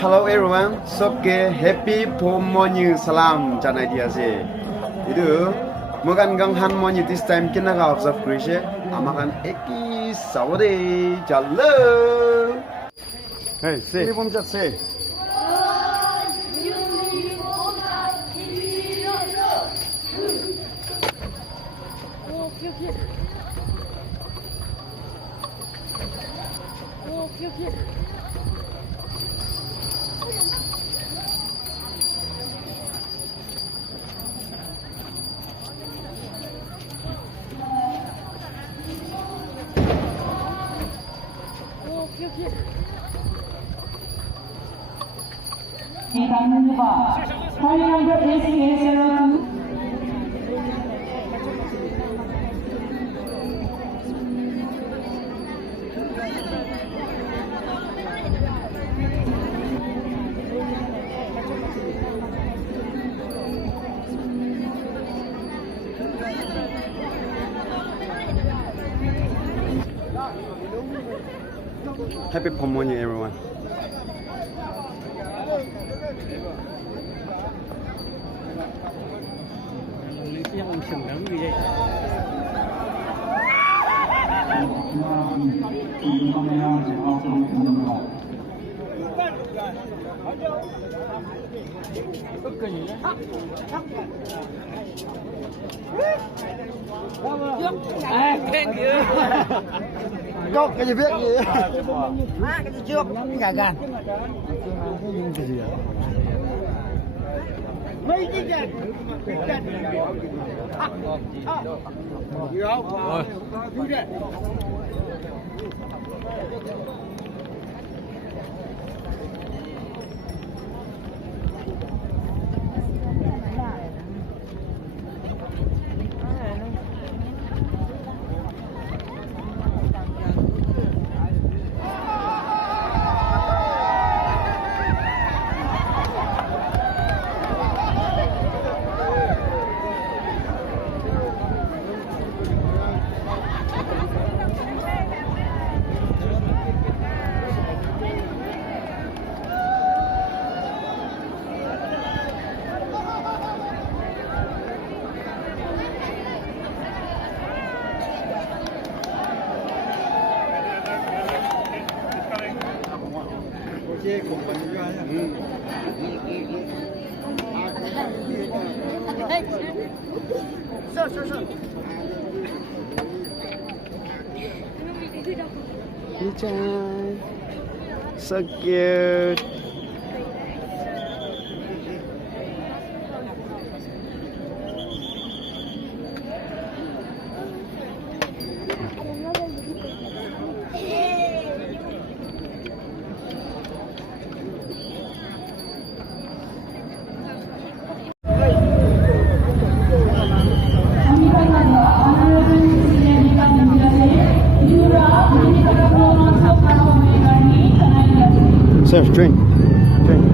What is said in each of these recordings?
Hello everyone, sobke happy Pommonyu salam janai diase. Itu mugan gang han monyu this time kena ka observe krise. Amakan eki sawade jallo. Hey, say. Ini pun say. File number SA02. Happy Pommonyu everyone. Yang senang dia. Thank you. Kau kerja biar ni. Kerja cukup gagal. Mấy cái gì? So cute. Sir, drink. Drink.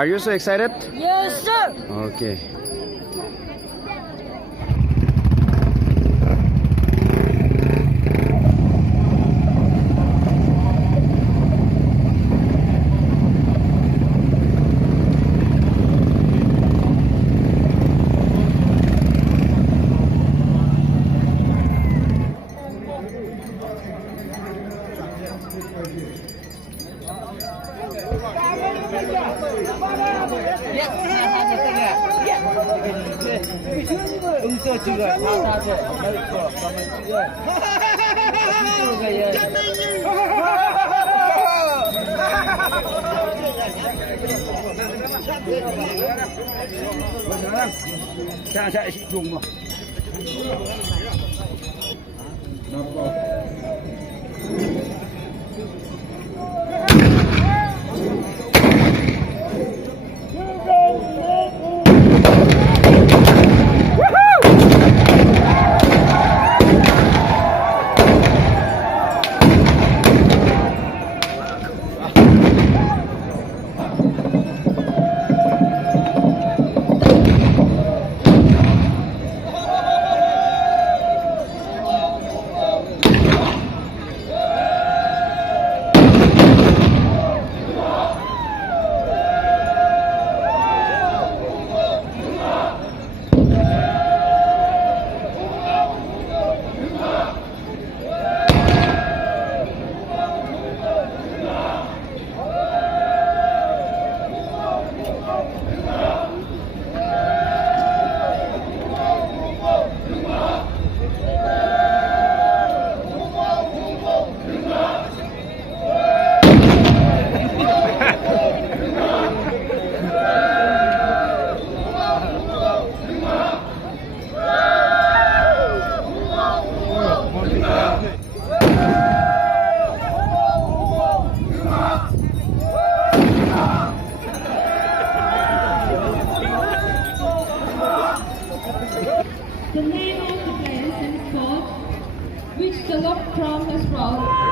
Are you so excited? Yes, sir. Okay. 응서 지금 다다세 넓고 가면 지금 자자 dùng mà The name of the place and sport which the Lord from has brought.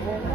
Welcome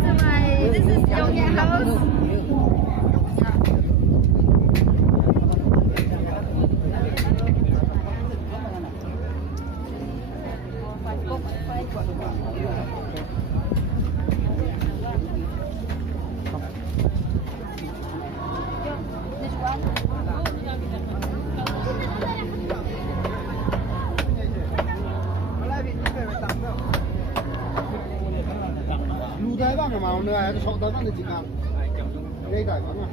to my. This is Yoga House. Lưu Thái Bằng là màu này, cái sọ Thái Bằng là gì nào? Đây Thái Bằng à?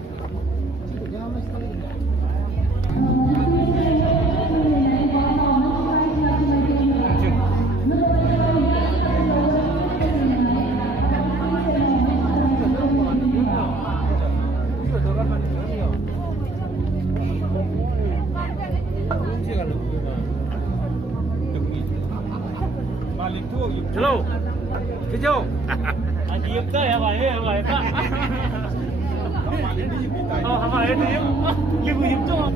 Hello. Cái châu. À gì em tới vậy vậy ta. Không phải em đi. Liêu gì cho.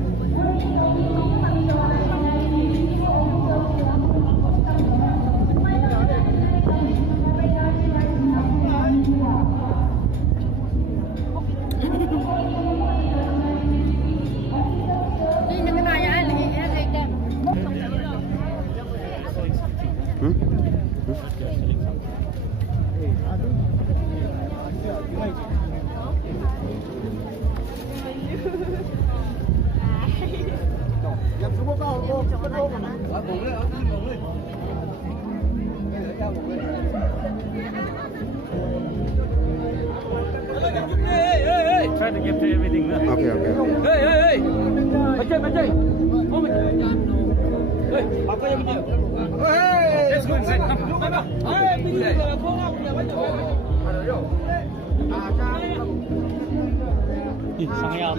Try to get to everything now. Okay, okay. Hey. Macam. Oh my. Hey, apa yang dia? Hey, let's go inside. Come. Hey, pergi ke dalam punya baju. Ih, sangat.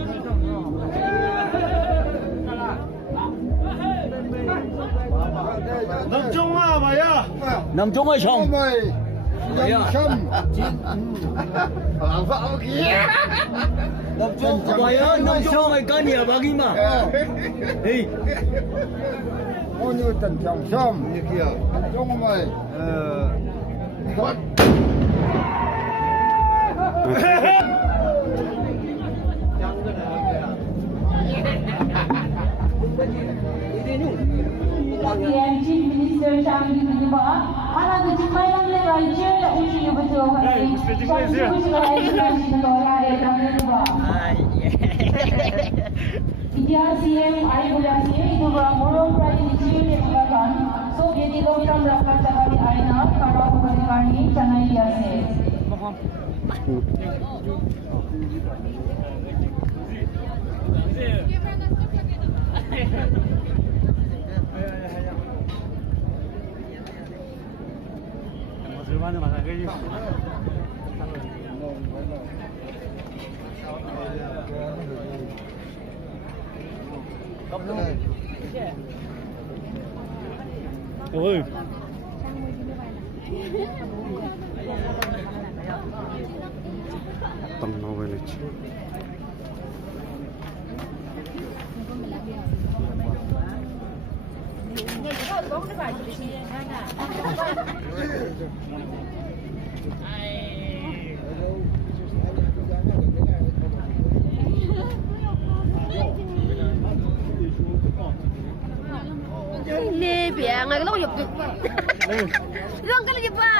Nam Trung à mày à? Nam Trung ơi chồng. Mày. Nam Trung. Làm vợ kia. Nam Trung. Mày ơi, Nam Trung mày có nhiều bagi mà. Đi. Ô như Trần Trọng Sâm như kia. Nam Trung mày. What? Chief Minister Shami Diba, anak kecil mayang le raja la uji betul hari. Dia CM ai bola CM itu bermurung pradi dicil dilakukan. So jadi lontang berapa kali aina kalau bukan kami canai dia se. Mana masa kerja? Ôi. Tầm nào về lịch. Ini biar nggak lo yuk. Lang kali pa.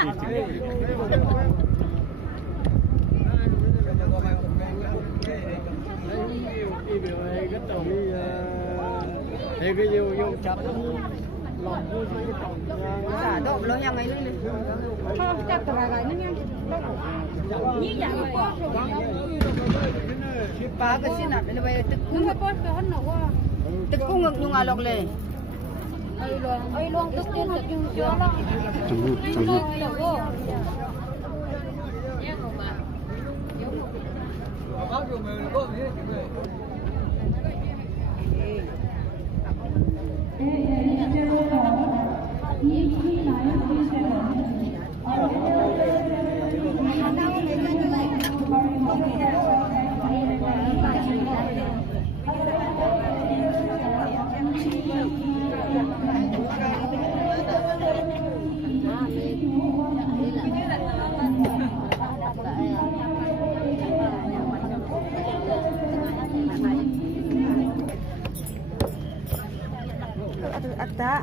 yung chat lòng vui với cái Dạ, độ lo yang ấy lên. Không, chắc là lại nó nhanh. Như vậy mà. Ba cái xin nạp lên bây tức cung. Tức cung ngực nhung alok le. Ai luôn tức cung ngực nhung chưa lo. Atta.